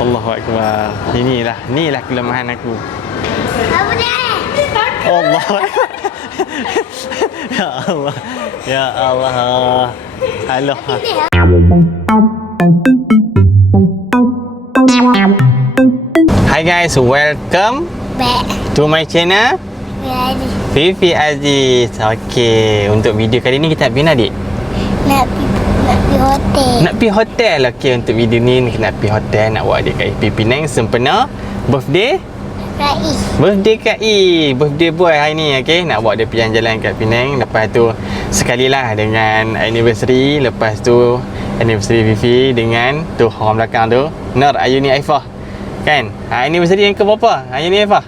Allahu Akbar. Inilah kelemahan aku. Apa ni? Allah. Ya Allah. Ya Allah. Halo. Hi guys, welcome Back. to my channel Ready. Fifi Aziz. Okey, untuk video kali ni kita nak pergi mana, Dik? Nak pergi hotel. Nak pergi hotel. Okey, untuk video ni nak pergi hotel, nak bawa adik kat Penang sempena birthday Kak I. Birthday boy hari ni. Okey, nak bawa dia pergi jalan-jalan kat Penang. Lepas tu sekalilah dengan anniversary. Lepas tu anniversary Fifi dengan tu orang belakang tu Nur Ayuni Aifah. Kan? Anniversary yang ke berapa? Ayuni Aifah?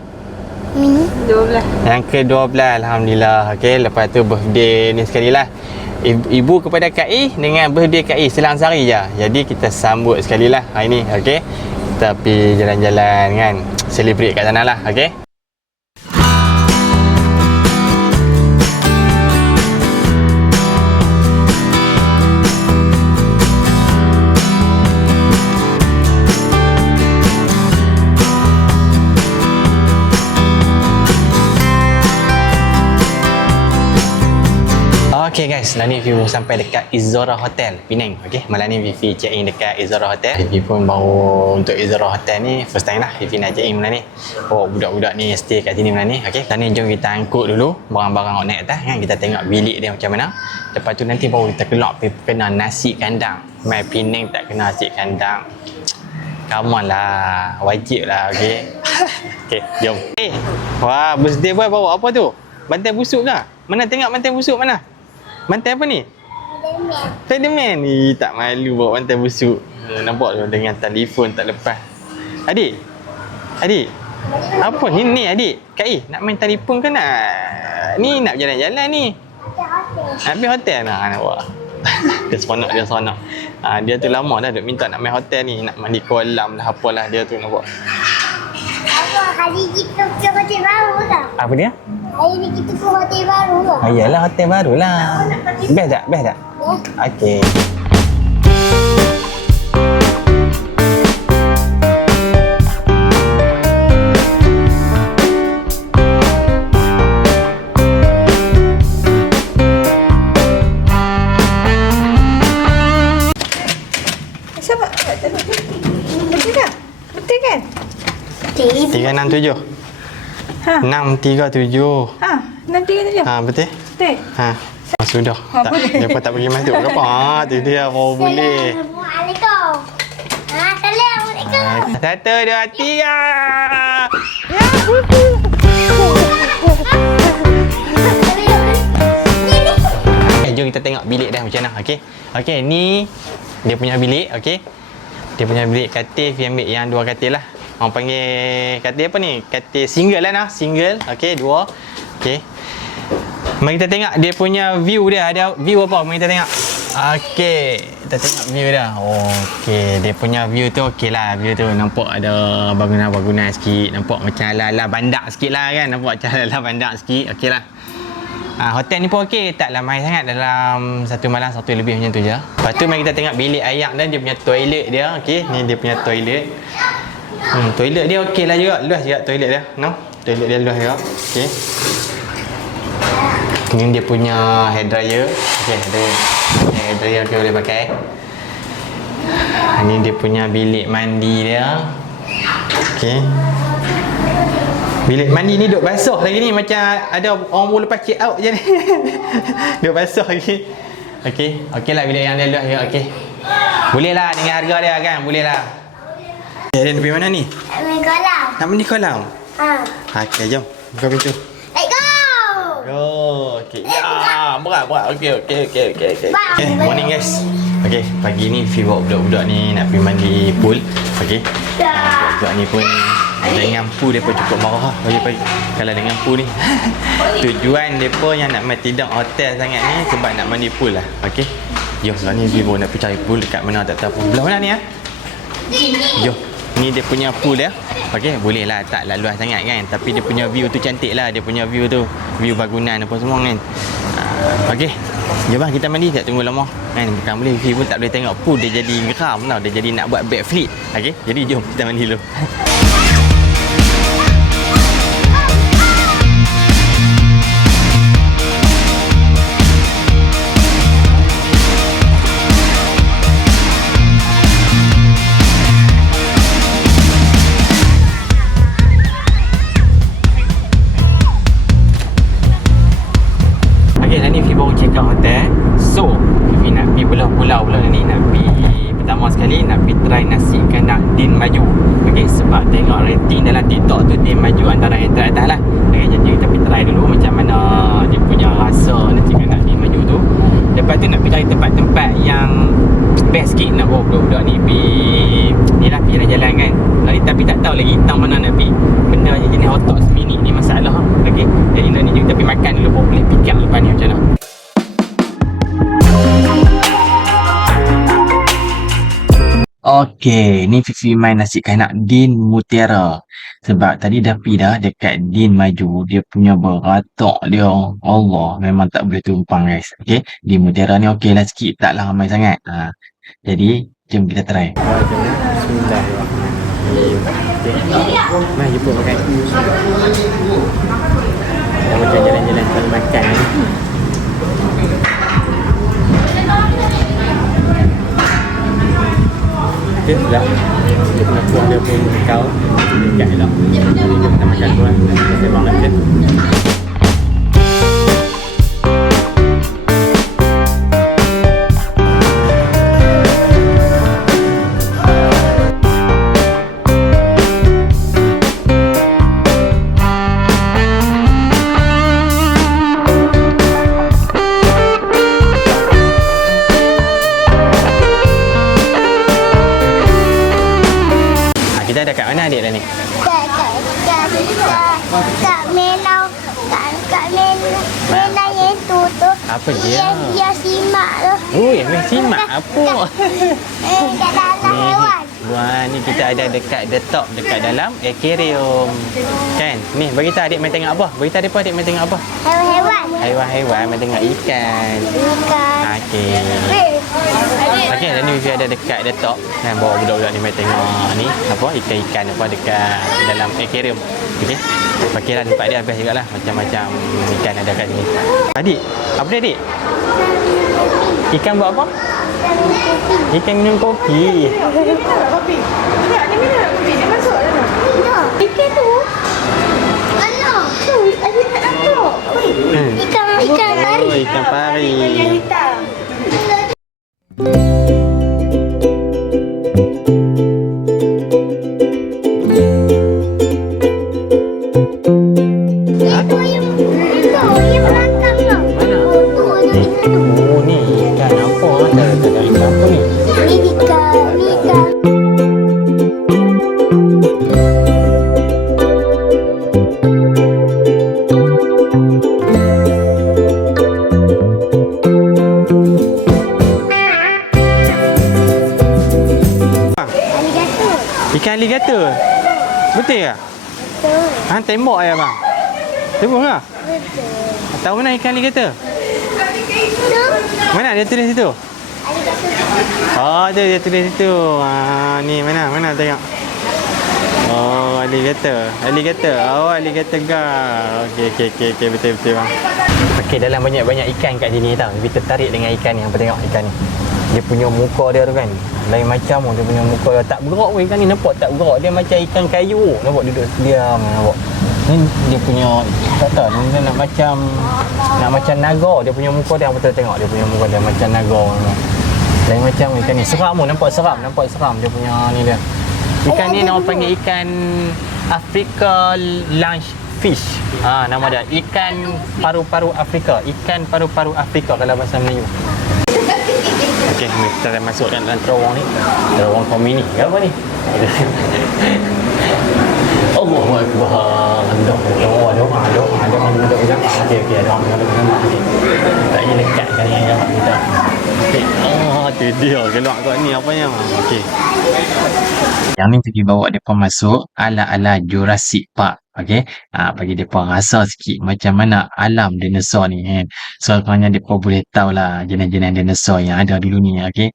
12. Yang ke-12, alhamdulillah. Okey, lepas tu birthday ni sekalilah ibu kepada Kak I dengan birthday Kak I selang sehari je. Jadi kita sambut sekalilah hari ni. Okey. Kita pergi jalan-jalan kan. Celebrate kat sana lah. Okey. Okay guys, dah ni Fifi sampai dekat Izora Hotel Penang. Okay, malam ni Fifi check in dekat Izora Hotel. Fifi pun baru untuk Izora Hotel ni first time lah Fifi nak check in malam ni. Oh, budak-budak ni stay kat sini malam ni. Okay, dan ni jom kita angkut dulu barang-barang naik atas kan. Kita tengok bilik dia macam mana. Lepas tu nanti baru kita kelak kena nasi kandang. Mai Penang tak kena nasi kandang. Come on lah, wajib lah. Okay. Okay, jom. Wah, birthday boy bawa apa tu? Bantai busuk ke? Mana tengok bantai busuk mana? Bantai apa ni? Spiderman. Ni tak malu bawa bantai busuk. Nampak tu dengan telefon tak lepas. Adik. Apa ni adik? Kak I, nak main telefon ke nak? Ni nak jalan-jalan ni. Nak pergi hotel nak buat. Dia seronok. Dia tu lama dah duk minta nak main hotel ni, nak mandi kolam lah apalah dia tu nak buat. Hari kita pergi hotel baru ke? Apa dia? Hari ni kita pergi hotel baru ke? Ayalah hotel baru lah. Best tak? Ya. Okey. Siapa? Betul tak? Betul kan? 367. Ha. 637. Ha, nanti kata je. Betul? Betul. Sudah. Tak, boleh. dia pun tak pergi masuk ke apa? Tu dia baru boleh. Assalamualaikum. Assalamualaikum. Satu, dua, tiga. Jom kita tengok bilik dah macam mana. Okey, ni dia punya bilik. Okey, dia punya bilik katil. Dia ambil yang dua katil lah. Orang panggil katil apa ni? Katil single lah nah. Single. Okey, dua. Okey. Mari kita tengok dia punya view dia. Ada view apa? Mari kita tengok. Okey, kita tengok view dia. Okey, dia punya view tu okey lah. View tu nampak ada bangunan-bangunan sikit. Nampak macam ala-ala bandar sikit lah kan. Nampak macam ala-ala bandar sikit. Okey lah. Hotel ni pun okey. Taklah mahal sangat. Dalam satu malam satu lebih macam tu je. Lepas tu mari kita tengok bilik ayak dan dia punya toilet dia. Okey, ni dia punya toilet. Toilet dia okey lah juga. Luas juga toilet dia. No? Toilet dia luas juga. Okey. Ni dia punya hair dryer. Okey, hair dryer okey boleh pakai. Ni dia punya bilik mandi dia. Okey. Bilik mandi ni duk basuh lagi ni, macam ada orang baru lepas check out je ni. Duk basuh lagi. Okey. Okeylah bilik yang dia luas juga. Okey. Boleh lah dengan harga dia kan. Boleh lah. Dia pergi mana ni? Nak main kolam. Nak mandi kolam? Okey, jom. Buka pintu. Let's go. Go. Okey. Ya, berat. Okey. Okay, morning guys. Okey, pagi ni Fifi bawa budak-budak ni nak pergi mandi pool. Okey. Budak-budak ni pun dengan pool depa cukup marah pagi-pagi. Kalau dengan pool ni tujuan depa yang nak mati dak hotel sangat ni sebab nak mandi pool lah. Okey. Jom lah ni Fifi nak pergi cari pool dekat mana tak tahu. Belah mana ni Jom. Ni dia punya pool dia. Okey, boleh lah taklah luas sangat kan. Tapi dia punya view tu cantik lah. Dia punya view tu. View bangunan apa semua kan. Okey. Jom bang, kita mandi tak tunggu lama. Kan bukan boleh Fifi pun tak boleh tengok pun dia jadi geram tau. Dia jadi nak buat backflip. Okey, jadi jom kita mandi dulu. Okay, dah ni Fifi baru check out hotel. So, Fifi nak pergi belah pulau pula ni. Nak pergi pertama sekali nak pergi try nasi kandang Din Maju. Okay, sebab tengok rating dalam TikTok tu Din Maju antara yang teratas lah. Okay, jadi kita pergi try dulu macam mana dia punya rasa nasi kandang Din Maju tu. Lepas tu nak pergi cari tempat-tempat yang best sikit nak bawa budak-budak ni pergi ni lah, pergi jalan-jalan kan. Tapi tak tahu lagi tang mana nak pergi. Benda je jenis hot dog mini ni masalah. Okay, jadi nak ni kita pergi makan dulu baru boleh fikir lepas ni macam mana. Okey, ni Fifi main nasi kainak Din Mutiara. Sebab tadi dah pergi dah dekat Din Maju. Dia punya beratok dia, Allah, memang tak boleh tumpang guys. Okey, Din Mutiara ni okey lah sikit, taklah ramai sangat. Jadi, jom kita try. Bismillahirrahmanirrahim. Mari jemput makan. Kita macam jalan-jalan sambil makan ni. Okay, sudah. Dia punya kuah dia pun kekal. Dekat elok. Jadi jom kita makan tu lah. Kita sembang lagi. Kita ada kat mana adik dah ni? Kat Menau. Kat Menau yang tu tu. Apa dia? Dia simak tu. Oh, yang main simak apa? Kat dalam hewan. Wah, ni kita ada dekat the top, dekat dalam aquarium. Kan? Ni, bagi tahu adik main tengok apa? Bagi tahu adik main tengok apa? Hewan-hewan. Haiwan-haiwan main tengok ikan. Ikan. Okey. Okey, dan ni Fifi ada dekat the top. Kan bawa budak-budak ni main tengok ni apa? Ikan-ikan apa dekat dalam aquarium. Okey. Okeylah tempat dia best jugalah. Macam-macam ikan ada kat sini. Adik, apa dia adik? Ikan buat apa? Ikan minum kopi. Kopi. Tak, ni minum kopi. Dia masuk dalam. Ikan tu. Mana? Tu, adik tak nampak. Ikan pari. Oh, ikan pari. Yang hitam. Itu yang belakang tu. Mana? Tu ada di sana. Oh, ni ikan apa? Ada ikan apa ni? Ni ikan. Alligator. Ikan alligator. Betul ke? Betul. Tembok ya bang. Tembok ke? Betul. Tahu mana ikan alligator? Tu. Mana dia tulis situ? Alligator. Oh, dia tulis situ. Ni mana tengok. Oh, alligator. Oh, alligator gar. Okey, betul bang. Okey, dalam banyak-banyak ikan kat sini tau. Kita tertarik dengan ikan ni. Apa tengok ikan ni? Dia punya muka dia tu kan. Lain macam dia punya muka dia. Tak bergerak pun ikan ni. Nampak tak bergerak. Dia macam ikan kayu. Nampak duduk diam. Nampak. Ni dia punya, tak tahu. Dia nak macam naga. Dia punya muka dia. Betul tengok. Dia punya muka dia macam naga. Lain macam ikan ni. Seram pun. Nampak seram. Dia punya ni dia. Ikan ni nama panggil ikan Africa lunch fish. Nama dia ikan paru-paru Afrika. Ikan paru-paru Afrika kalau bahasa Melayu. Okey, kita dah masuk dalam terowong ni. Terowong komini. Apa ni? Allahu Akbar. Doa jangan. Okey, doa jangan. Tak payah dekatkan dengan jawab kita. Okey. Tu dia keluar kat ni apanya. Okey. Yang ni pergi bawa depa masuk ala-ala Jurassic Park. Okey. Bagi depa rasa sikit macam mana alam dinosaur ni kan. So kerana depa boleh tahulah jenis-jenis dinosaur yang ada di dunia. Okey.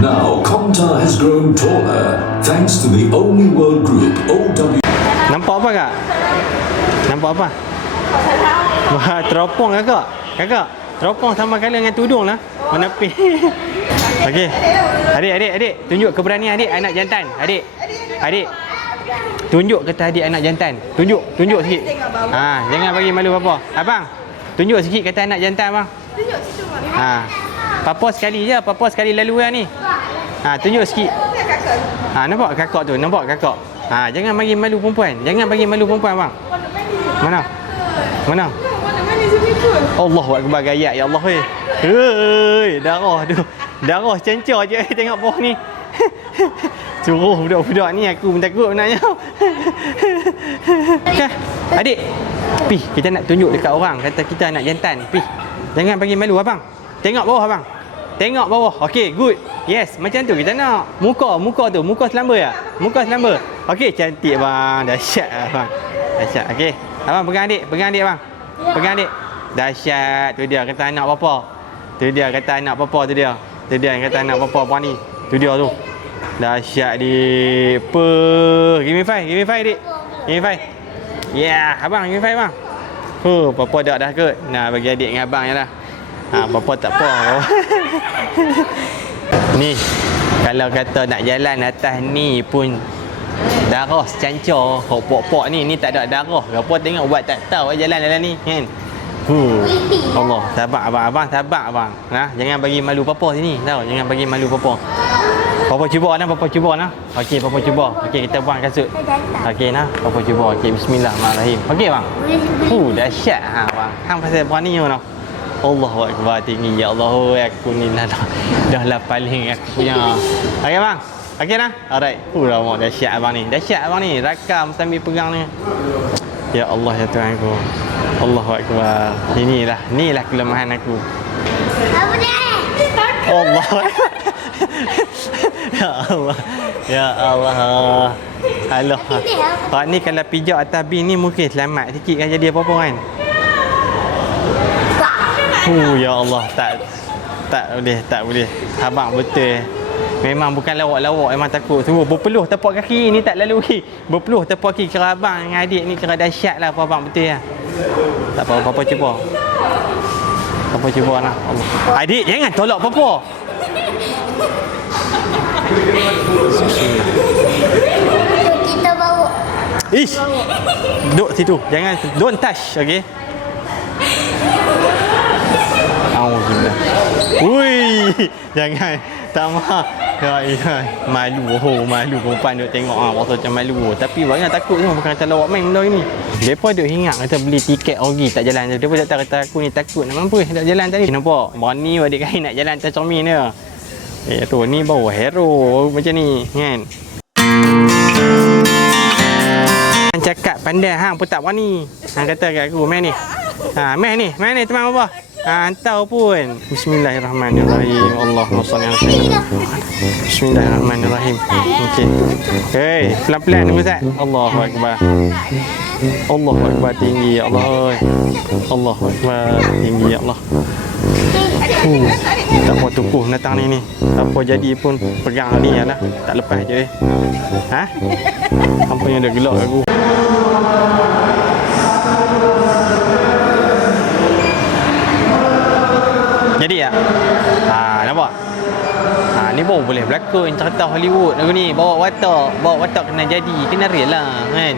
Now, Komta has grown taller thanks to the Only World Group OW. Nampak apa kak? Nampak apa? Wah, teropong kakak. Kakak, teropong sama kali dengan tudung lah. Menepi. Okey. Adik. Tunjuk keberanian adik anak jantan. Adik. Tunjuk kata adik anak jantan. Tunjuk sikit. Jangan bagi malu papa. Abang, tunjuk sikit kata anak jantan abang. Tunjuk situ mak. Papa sekali je, papa sekali lalu lah ni. Tunjuk sikit. Nampak kakak tu, nampak kakak. Jangan bagi malu perempuan. Jangan bagi malu perempuan bang. Mana? Mana sini pun. Allahu Akbar gayat ya Allah. Hei, darah tu. Darah cencor je tengok bawah ni. Suruh budak-budak ni aku pun takut sebenarnya. Adik. Pi, kita nak tunjuk dekat orang kata kita anak jantan. Pi. Jangan bagi malu abang. Tengok bawah abang. Tengok bawah. Okey, good. Yes, macam tu kita nak. Muka tu, muka selamba ya. Muka selamba. Okey, cantik bang. Dahsyat abang. Dahsyat. Okey. Abang pegang adik abang. Pegang adik. Dahsyat. Tu dia kata anak papa. Tu dia kata anak papa tu dia. Tu dia yang kata anak papa ni. Tu dia tu. Dahsyat dik. Give me five dik. Give me five. Yeah, abang give me five bang. Papa dah kot. Nah, bagi adik dengan abang je lah. Papa tak apa. Ni, kalau kata nak jalan atas ni pun darah secancor. Pok-pok ni tak ada darah. Apa tengok buat tak tahu jalan dalam ni kan. Allah, sabar abang, sabar abang. Jangan bagi malu papa sini. Tahu, jangan bagi malu papa. Papa cuba nah. Okey, papa cuba. Okey, kita buang kasut. Okey nah, papa cuba. Okey, bismillahirrahmanirrahim. Okey bang. Dahsyat bang. Hang pasal berani you noh. Allahu Akbar tinggi ya Allah. Aku ni dah lah paling aku punya. Okey bang. Okey nah. Alright. Lama dahsyat abang ni. Dahsyat abang ni. Rakam sambil pegang ni. Ya Allah ya Tuhan aku. Allahu Akbar. Inilah kelemahan aku. Apa ni? Allah. Ya Allah. Alah. Pak ni kalau pijak atas bin ni mungkin selamat sikit kan jadi apa-apa kan. Ya Allah, tak boleh. Abang betul. Memang bukan lawak-lawak, memang takut. Suruh berpeluh tapak kaki ni tak lalui. Berpeluh tapak kaki kira abang dengan adik ni kira dahsyat lah apa abang betul ya. Tak apa, papa cuba. Papa cuba lah. Allah. Adik jangan tolak papa. Kita bawa. Ish. Duduk situ. Jangan don't touch, okey? Alhamdulillah. Ui, jangan. Tak maaf. Ya, malu. Malu perempuan duk tengok rasa macam malu. Tapi banyak takut tu bukan kata lawak main benda ni. Depa duk ingat kata beli tiket Ogi tak jalan. Depa tak tahu kata aku ni takut nak mampu tak jalan tadi. Nampak? Berani adik kain nak jalan atas cermin dia. Tu ni baru hero macam ni kan. Hang cakap pandai hang pun tak berani. Hang kata kat aku main ni. Main ni teman apa? Hantar pun. Bismillahirrahmanirrahim. Allahumma salli ala sayyidina Muhammad. Bismillahirrahmanirrahim. Okey. Hey, pelan-pelan ni Ustaz. Allahu Akbar. Allahu Akbar tinggi ya Allah. Allahu Akbar tinggi ya Allah. Tak mau tukuh datang ni. Apa jadi pun pegang ni lah. Tak lepas je. Apa yang dah gelak aku. Jadi ya. Nampak? Ni baru boleh berlakon cerita Hollywood lagu ni. Bawa watak kena jadi, kena real lah kan.